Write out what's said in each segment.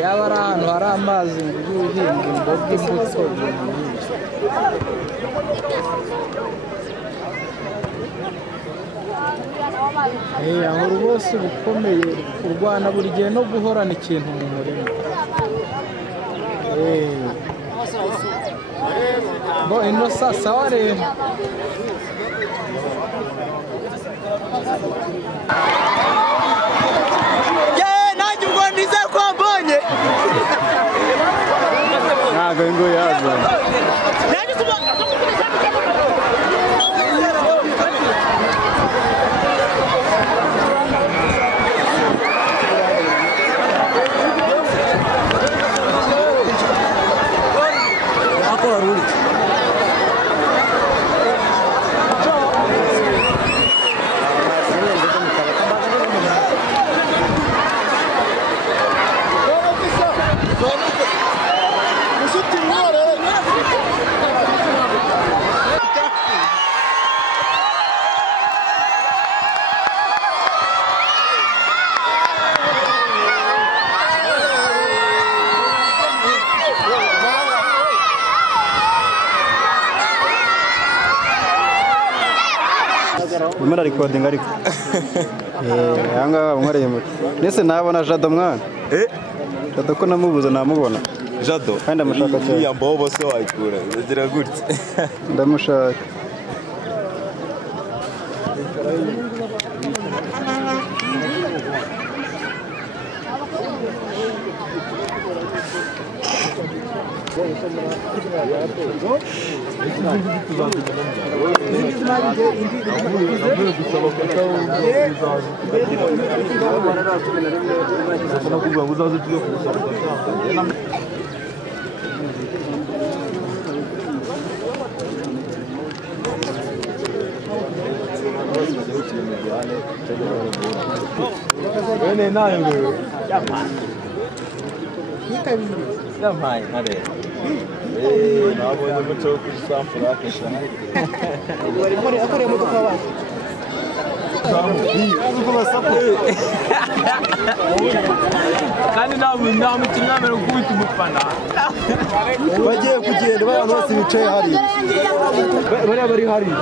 yaba ari ahantu hari amazi ngo uhinga imboga imbuto aho rwose ubukomeye kurwana buri gihe no guhorana ikintu mu murima bo ino sawa rero nanjye ubwo nize ko mbonye ntabwo ngo yaza Umara recording ariko yanga umwareye muti nese nabona Jado mwana Jado ko namubuza namubona Jado kandi amushaka cyane yambaho bose wayikura ugira gutse ndamushaka kandi nta mukinnyi wemerewe gukubita umufana bagiye kugenda abantu bose bicaye hariya bariya bari hariya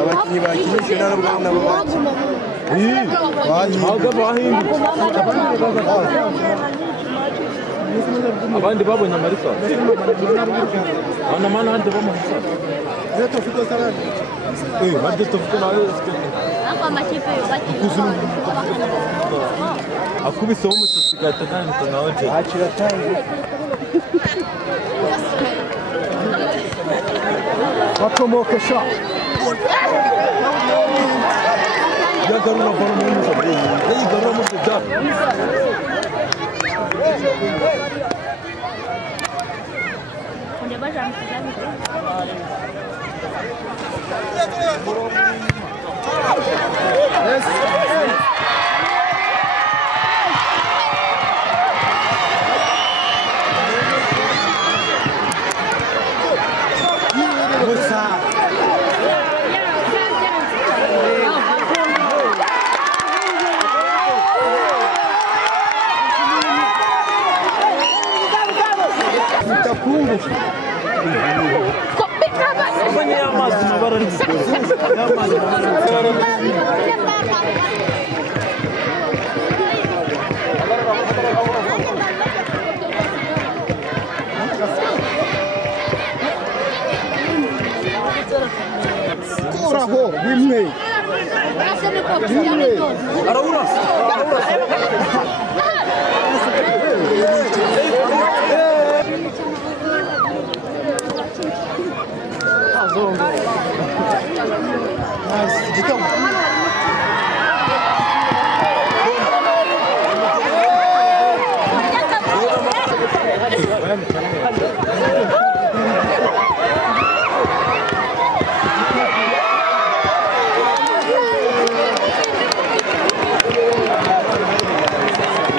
abakinnyi bakinisha n'abana abandi babonye amarisa abana handi bamuhisa hadi tufite nawe akubiseho umusatsi gahita gahinduka nawe kiratangiye bakomokesha yagarura baro mu musatsi yagarura mu musatsi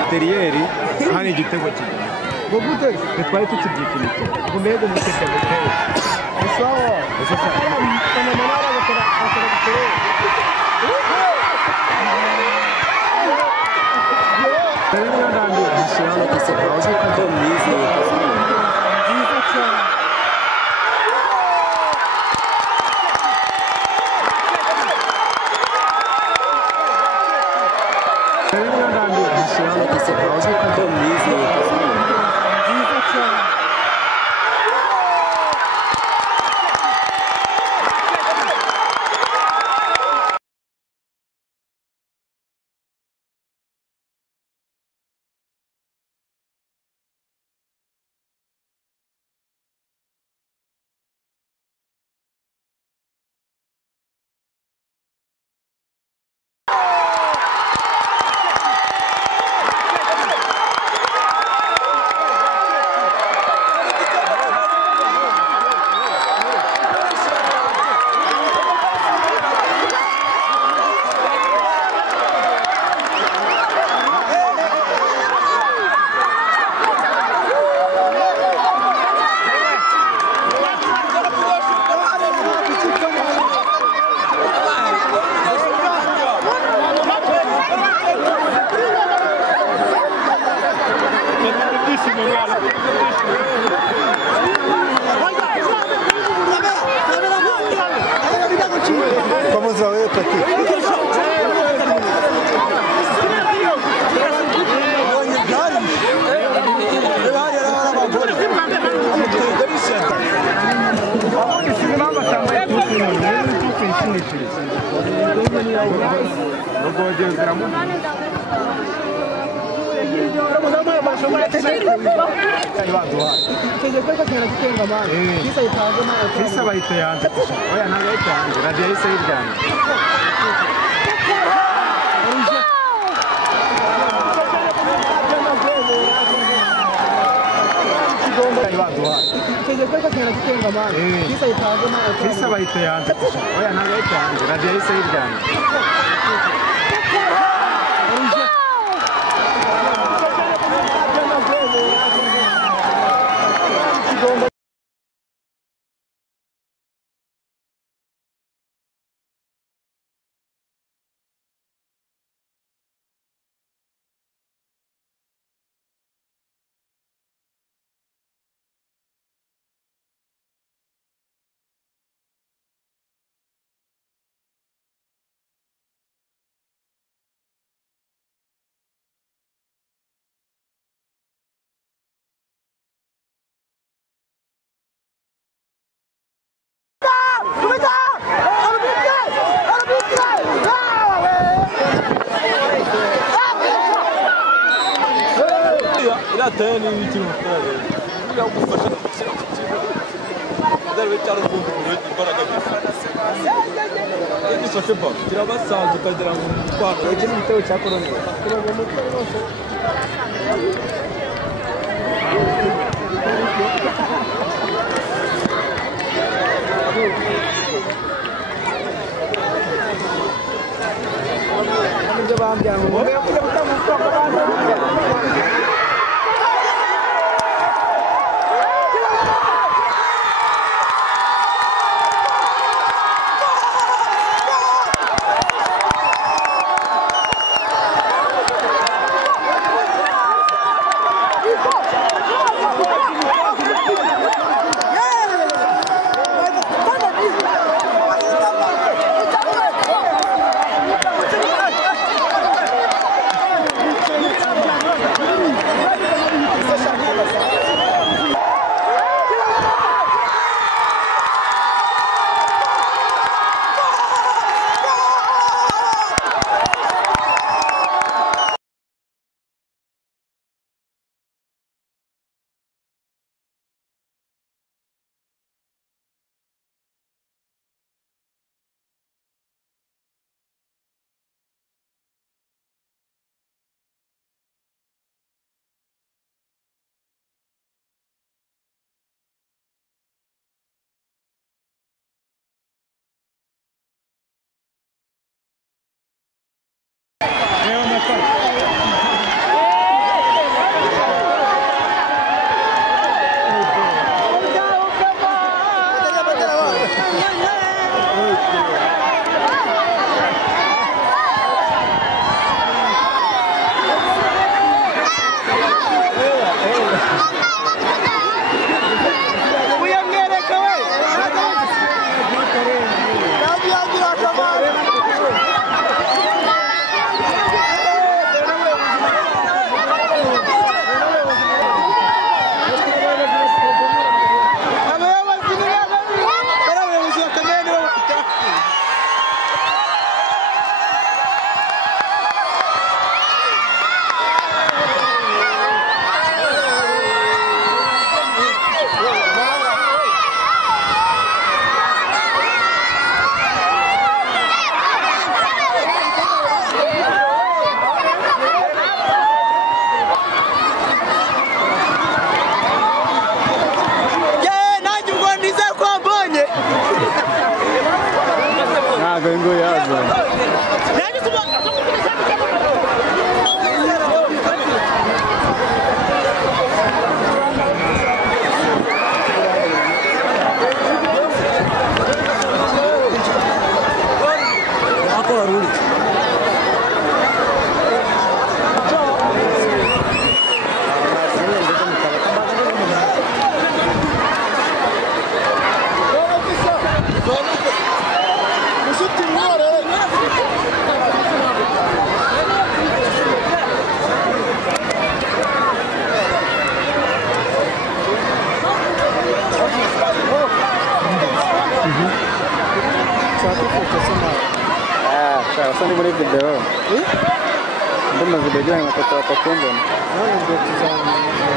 Interieri hani igitego cyane gute twari tukibyita imikino ngo mbega umuseke muteye sawa sasa manara bakora gukora rero ndandi Cristiano que se causa camisa. rero ndandi Cristiano que se causa camisa. Vamos a ver aqui. Kisa bahita yanze oya ntabwo bahita yanze radiyo yahise yiryana Kisa bahita yanze oya ntabwo bahita yanze radiyo yahise yiryana Irataye n'ibikiri umuturage kugira ngo ufashe ndari cyaro kumva imbaraga byose gifashe pa kirabasanzwe ukagira ngo twara iki ni igitego cya korone ibyo bambya ngo kujya gutamuka Yeah! asa ni muri video ndi mu video ijyanye na foto ya Pakumbona none ubwo tuzamenya